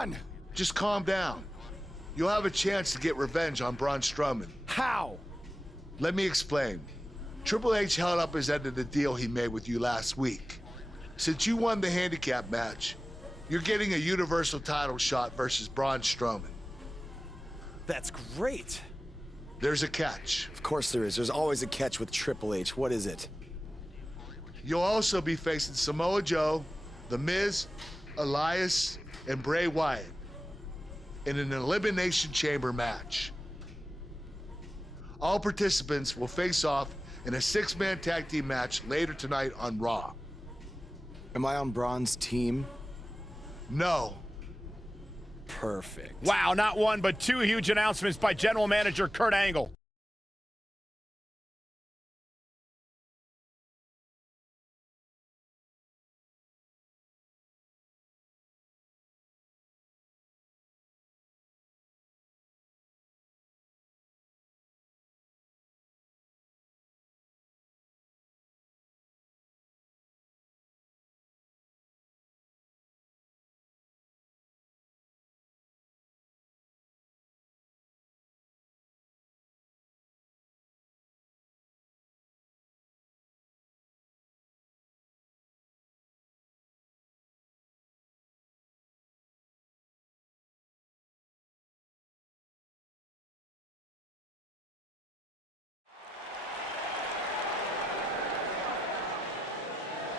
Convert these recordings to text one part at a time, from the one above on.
on! Just calm down. You'll have a chance to get revenge on Braun Strowman. How? Let me explain. Triple H held up his end of the deal he made with you last week. Since you won the handicap match, you're getting a Universal title shot versus Braun Strowman. That's great. There's a catch. Of course there is. There's always a catch with Triple H. What is it? You'll also be facing Samoa Joe, The Miz, Elias, and Bray Wyatt in an Elimination Chamber match. All participants will face off in a six-man tag team match later tonight on Raw. Am I on Braun's team? No. Perfect. Wow, not one, but two huge announcements by General Manager Kurt Angle.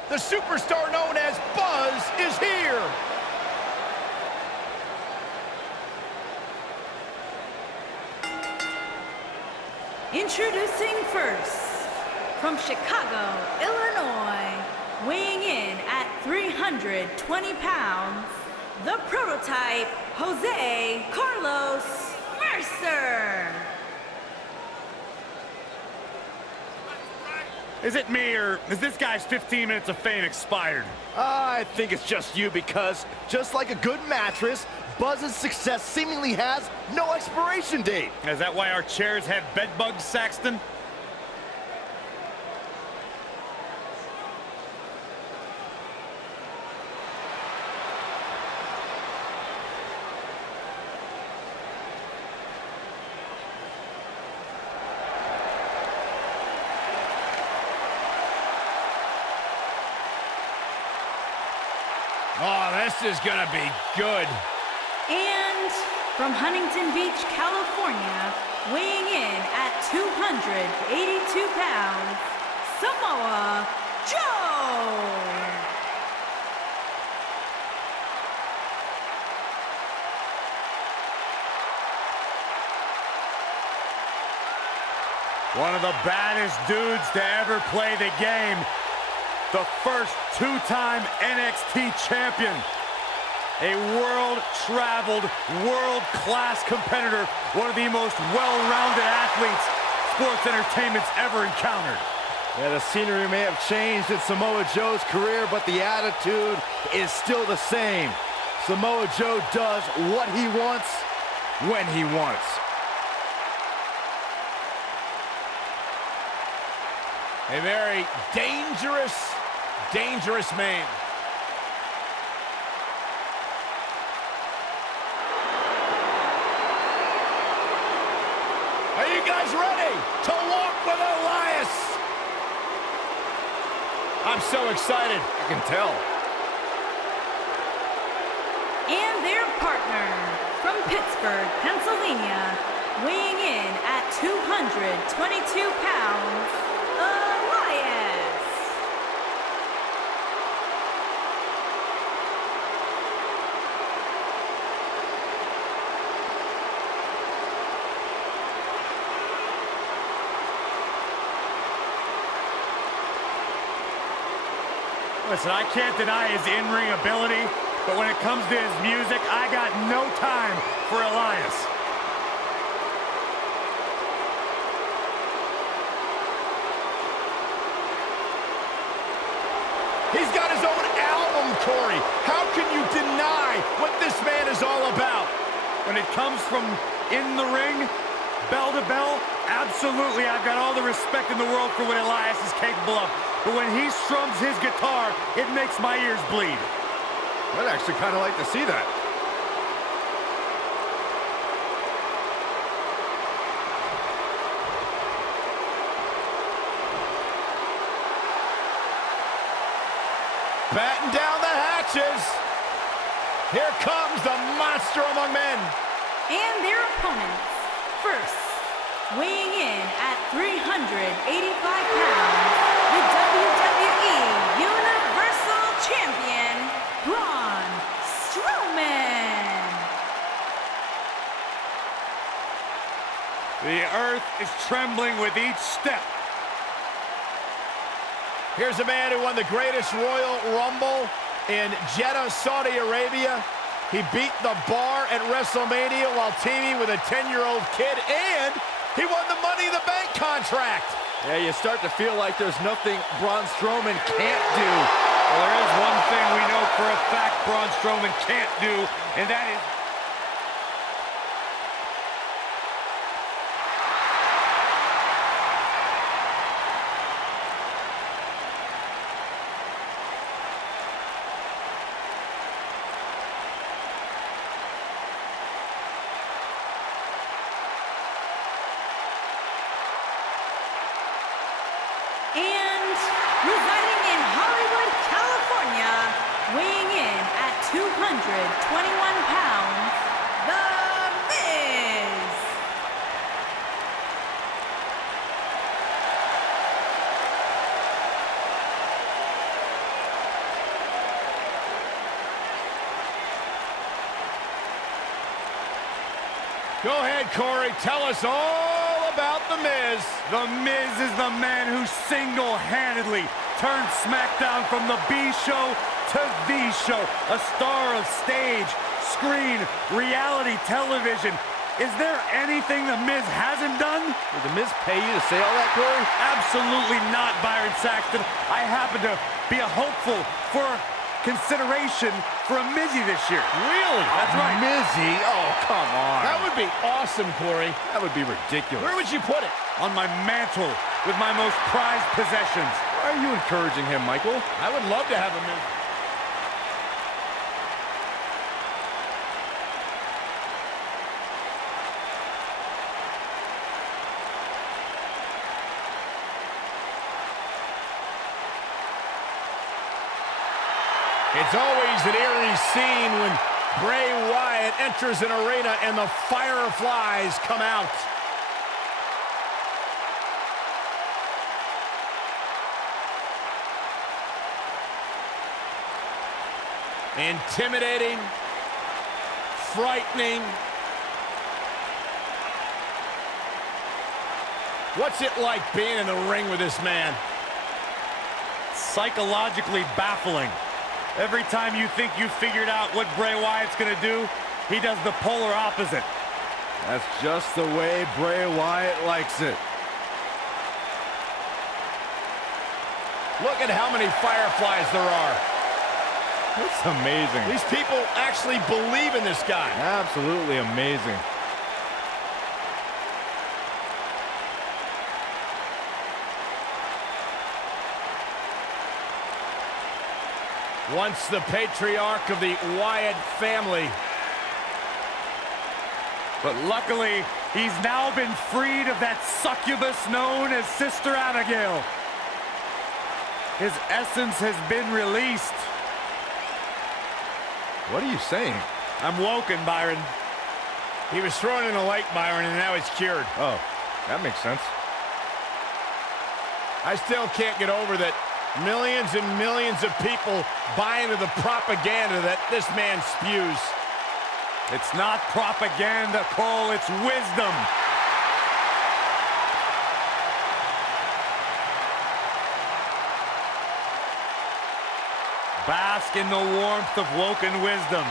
The superstar known as Buzz is here. Introducing first, from Chicago, Illinois, weighing in at 320 pounds, the prototype, Jose Carlos Mercer. Is it me, or is this guy's 15 minutes of fame expired? I think it's just you, because just like a good mattress, Buzz's success seemingly has no expiration date. Is that why our chairs have bed bugs, Saxton? Oh, this is gonna be good. And from Huntington Beach, California, weighing in at 282 pounds, Samoa Joe. One of the baddest dudes to ever play the game. The first two-time NXT champion. A world-traveled, world-class competitor. One of the most well-rounded athletes sports entertainment's ever encountered. Yeah, the scenery may have changed in Samoa Joe's career, but the attitude is still the same. Samoa Joe does what he wants, when he wants. A very dangerous man. Are you guys ready to walk with Elias? I'm so excited. I can tell. And their partner, from Pittsburgh, Pennsylvania, weighing in at 222 pounds, Elias. Listen, I can't deny his in-ring ability, but when it comes to his music, I got no time for Elias. He's got his own album, Corey. How can you deny what this man is all about? When it comes from in the ring, bell to bell, absolutely, I've got all the respect in the world for what Elias is capable of. But when he strums his guitar, it makes my ears bleed. I'd actually kind of like to see that. batten down the hatches. Here comes the monster among men. And their opponents. First, weighing in at 385 pounds, the WWE Universal Champion, Braun Strowman. The earth is trembling with each step. Here's a man who won the greatest Royal Rumble in Jeddah, Saudi Arabia. He beat the Bar at WrestleMania while teaming with a 10-year-old kid, and he won the Money in the Bank contract. Yeah, you start to feel like there's nothing Braun Strowman can't do. Well, there is one thing we know for a fact Braun Strowman can't do, and that is... And residing in Hollywood, California, weighing in at 221 pounds, The Miz. Go ahead, Corey. Tell us all about The Miz. The Miz is the man who single-handedly turned SmackDown from the B show to the show. A star of stage, screen, reality television. Is there anything The Miz hasn't done? Did The Miz pay you to say all that, Corey? Absolutely not, Byron Saxton. I happen to be a hopeful for consideration for a Mizzy this year. Really? That's right. Mizzy? Oh, come on. That would be awesome, Corey. That would be ridiculous. Where would you put it? On my mantle with my most prized possessions. Why are you encouraging him, Michael? I would love to have a Miz. It's always an eerie scene when Bray Wyatt enters an arena and the fireflies come out. Intimidating, frightening. What's it like being in the ring with this man? Psychologically baffling. Every time you think you figured out what Bray Wyatt's gonna do, he does the polar opposite. That's just the way Bray Wyatt likes it. Look at how many fireflies there are. It's amazing. These people actually believe in this guy. Absolutely amazing. Once the patriarch of the Wyatt family. But luckily, he's now been freed of that succubus known as Sister Abigail. His essence has been released. What are you saying? I'm woken, Byron. He was thrown in a lake, Byron, and now he's cured. Oh, that makes sense. I still can't get over that millions and millions of people buy into the propaganda that this man spews. It's not propaganda, Cole, it's wisdom. Bask in the warmth of woken wisdom.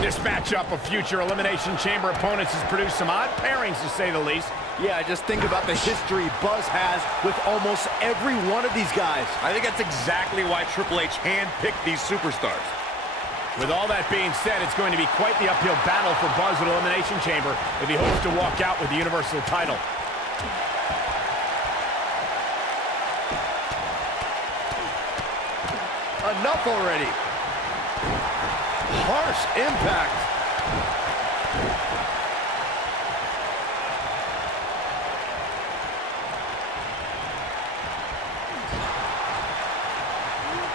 This matchup of future Elimination Chamber opponents has produced some odd pairings, to say the least. Yeah, just think about the history Buzz has with almost every one of these guys. I think that's exactly why Triple H handpicked these superstars. With all that being said, it's going to be quite the uphill battle for Buzz at Elimination Chamber if he hopes to walk out with the Universal title. enough already. Harsh impact.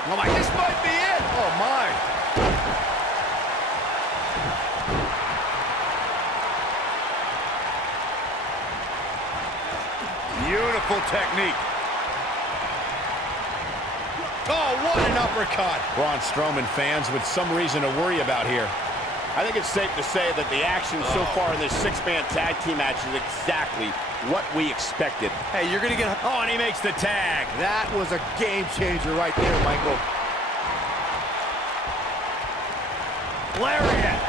Oh my, this might be it. Oh my. Beautiful technique. Oh, what an uppercut. Braun Strowman fans with some reason to worry about here. I think it's safe to say that the action so far in this six-man tag team match is exactly what we expected. Hey, you're gonna get... Oh, and he makes the tag. That was a game changer right there, Michael. Lariat.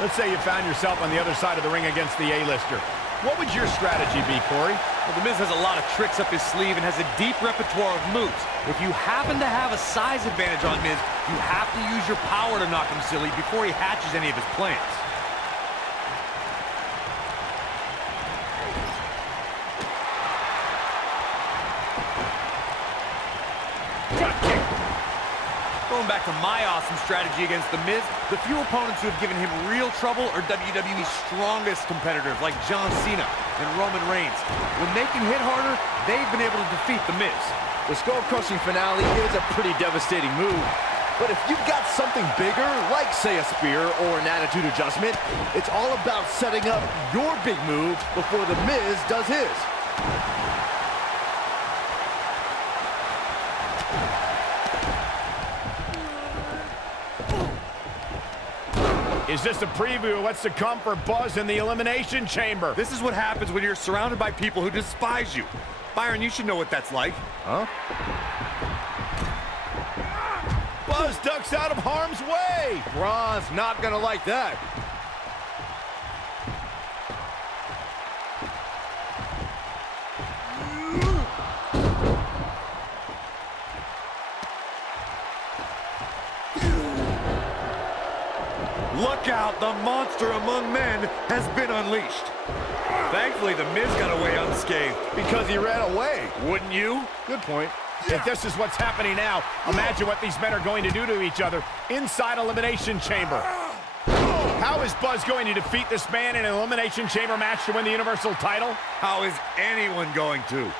Let's say you found yourself on the other side of the ring against the A-lister. What would your strategy be, Corey? Well, The Miz has a lot of tricks up his sleeve and has a deep repertoire of moves. If you happen to have a size advantage on Miz, you have to use your power to knock him silly before he hatches any of his plans. Going back to my awesome strategy against The Miz, the few opponents who have given him real trouble are WWE's strongest competitors like John Cena and Roman Reigns. When they can hit harder, they've been able to defeat The Miz. The skull-crushing finale is a pretty devastating move. But if you've got something bigger, like, say, a spear or an attitude adjustment, it's all about setting up your big move before The Miz does his. Is this a preview of what's to come for Buzz in the Elimination Chamber? This is what happens when you're surrounded by people who despise you. Byron, you should know what that's like. Huh? Buzz ducks out of harm's way. Braun's not gonna like that. Look out, the monster among men has been unleashed. Thankfully, The Miz got away unscathed. Because he ran away. Wouldn't you? Good point. If this is what's happening now, imagine what these men are going to do to each other inside Elimination Chamber. How is Buzz going to defeat this man in an Elimination Chamber match to win the Universal title? How is anyone going to?